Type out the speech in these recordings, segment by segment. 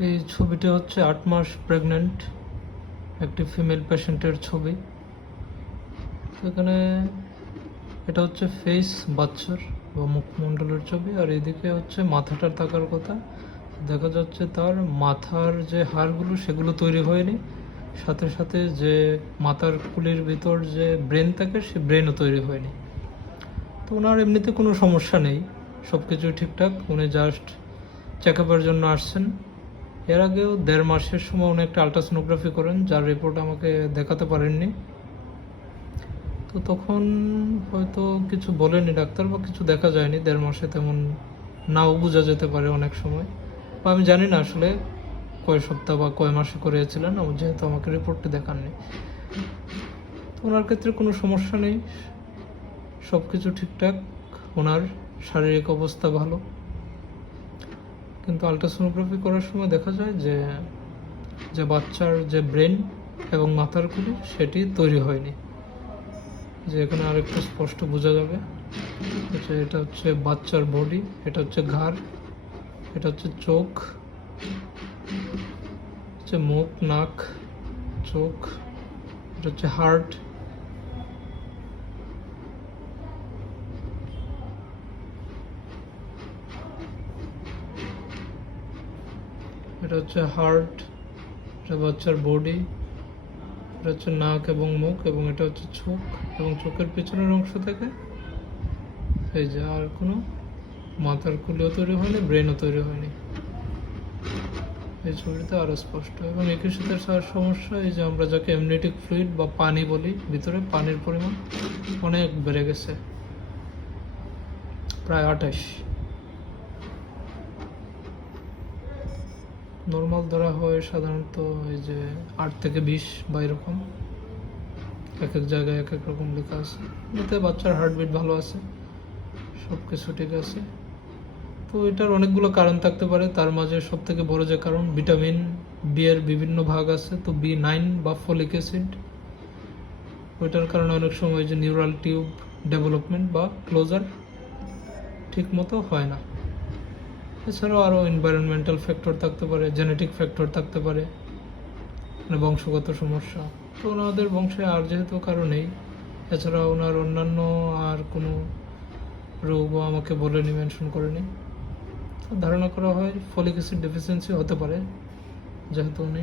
এই ছবিটা হচ্ছে ৮ মাস প্রেগন্যান্ট একটি ফিমেল পেশেন্টের ছবি। এখানে এটা হচ্ছে ফেস বাচ্চার বা মুখমণ্ডলের ছবি, আর এদিকে হচ্ছে মাথাটার থাকার কথা। দেখা যাচ্ছে তার মাথার যে হাড়গুলো সেগুলো তৈরি হয়নি, সাথে সাথে যে মাথার খুলির ভিতর যে ব্রেন থাকে সে ব্রেনও তৈরি হয়নি। তো ওনার এমনিতে কোনো সমস্যা নেই, সব কিছুই ঠিকঠাক। উনি জাস্ট চেক আপের জন্য আসছেন। এর আগেও ১.৫ মাসের সময় উনি একটা আলট্রাসোনোগ্রাফি করেন, যার রিপোর্ট আমাকে দেখাতে পারেননি। তো তখন হয়তো কিছু বলেনি ডাক্তার বা কিছু দেখা যায়নি। ১.৫ মাসে তেমন নাও বোঝা যেতে পারে অনেক সময়, বা আমি জানি না আসলে কয় সপ্তাহ বা কয় মাসে করিয়েছিলেন, যেহেতু আমাকে রিপোর্টটি দেখাননি। তো ওনার ক্ষেত্রে কোনো সমস্যা নেই, সব কিছু ঠিকঠাক। ওনার শারীরিক অবস্থা ভালো, কিন্তু আলট্রাসোনোগ্রাফি করার সময় দেখা যায় যে যে বাচ্চার যে ব্রেন এবং মাথার খুলি সেটি তৈরি হয়নি। যে এখানে আরেকটু স্পষ্ট বোঝা যাবে, এটা হচ্ছে বাচ্চার বডি, এটা হচ্ছে ঘাড়, এটা হচ্ছে চোখ, হচ্ছে মুখ, নাক, চোখ, এটা হচ্ছে হার্ট, এটা হচ্ছে হার্ট, এটা বাচ্চার বডি, এটা হচ্ছে নাক এবং মুখ, এবং এটা হচ্ছে চোখ, এবং চোখের পেছনের অংশ থেকে এই যে আর কোনো মাথার খুলিও তৈরি হয়নি, ব্রেনও তৈরি হয়নি। এই ছবিতে আরও স্পষ্ট। এবং একই সাথে সমস্যা এই যে আমরা যাকে এমনিটিক ফ্লুইড বা পানি বলি, ভিতরে পানির পরিমাণ অনেক বেড়ে গেছে, প্রায় ২৮। নর্মাল ধরা হয় সাধারণত এই যে ৮ থেকে ২০ বা এরকম, এক এক জায়গায় এক এক রকম লেখা আছে। এতে বাচ্চার হার্টবিট ভালো আছে, সব কিছু ঠিক আছে। তো এটার অনেকগুলো কারণ থাকতে পারে, তার মাঝে সব থেকে বড় যে কারণ, ভিটামিন বি এর বিভিন্ন ভাগ আছে, তো B9 বা ফলিক অ্যাসিড, ওইটার কারণে অনেক সময় যে নিউরাল টিউব ডেভেলপমেন্ট বা ক্লোজার ঠিক মতো হয় না। এছাড়াও আরও এনভায়রনমেন্টাল ফ্যাক্টর থাকতে পারে, জেনেটিক ফ্যাক্টর থাকতে পারে, মানে বংশগত সমস্যা। তো ওনাদের বংশে আর যেহেতু কারো নেই, এছাড়া ওনার অন্যান্য আর কোনো রোগও আমাকে বলেনি, মেনশন করেনি। ধারণা করা হয় ফলিক অ্যাসিড ডেফিসিয়েন্সি হতে পারে, যেহেতু উনি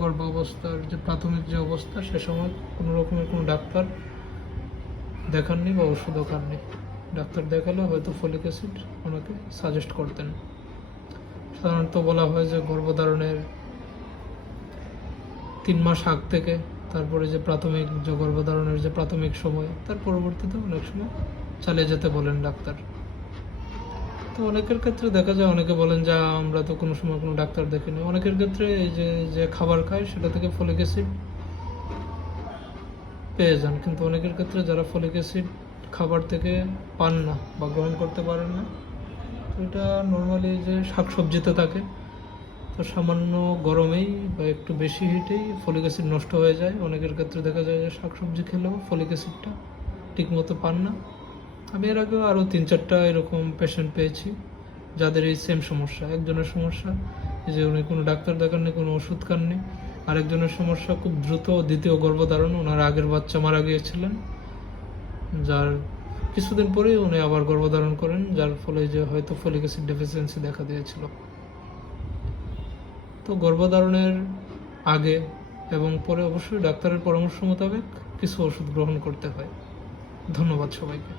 গর্ভ অবস্থার যে প্রাথমিক যে অবস্থা সে সময় কোনো রকমের কোনো ডাক্তার দেখাননি বা ওষুধও খাননি। ডাক্তার দেখালে হয়তো ফলিক অ্যাসিড ওনাকে সাজেস্ট করতেন। সাধারণত বলা হয় যে গর্ভধারণের ৩ মাস আগ থেকে তারপরে যে প্রাথমিক যে গর্ভধারণের যে প্রাথমিক সময়, তার পরবর্তীতে অনেক সময় চালিয়ে যেতে বলেন ডাক্তার। তো অনেকের ক্ষেত্রে দেখা যায়, অনেকে বলেন যে আমরা তো কোনো সময় কোনো ডাক্তার দেখিনি। অনেকের ক্ষেত্রে এই যে যে খাবার খায় সেটা থেকে ফলিক অ্যাসিড পেয়ে যান, কিন্তু অনেকের ক্ষেত্রে যারা ফলিক অ্যাসিড খাবার থেকে পান না বা গ্রহণ করতে পারেন না, তো এটা নর্মালি যে শাকসবজিতে থাকে, তো সামান্য গরমেই বা একটু বেশি হিটেই ফলিক অ্যাসিড নষ্ট হয়ে যায়। অনেকের ক্ষেত্রে দেখা যায় যে শাকসবজি খেলেও ফলিক অ্যাসিডটা ঠিকমতো পান না। আমি এর আগেও আরও ৩-৪টা এরকম পেশেন্ট পেয়েছি যাদের এই সেম সমস্যা। একজনের সমস্যা যে উনি কোনো ডাক্তার দেখাননি, কোনো ওষুধ খাননি। আরেকজনের সমস্যা খুব দ্রুত দ্বিতীয় গর্ভধারণ, ওনার আগের বাচ্চা মারা গিয়েছিলেন, যার কিছুদিন পরেই উনি আবার গর্ভধারণ করেন, যার ফলে যে হয়তো ফলিক অ্যাসিড ডেফিসিয়েন্সি দেখা দিয়েছিল। তো গর্ভধারণের আগে এবং পরে অবশ্যই ডাক্তারের পরামর্শ মোতাবেক কিছু ওষুধ গ্রহণ করতে হয়। ধন্যবাদ সবাইকে।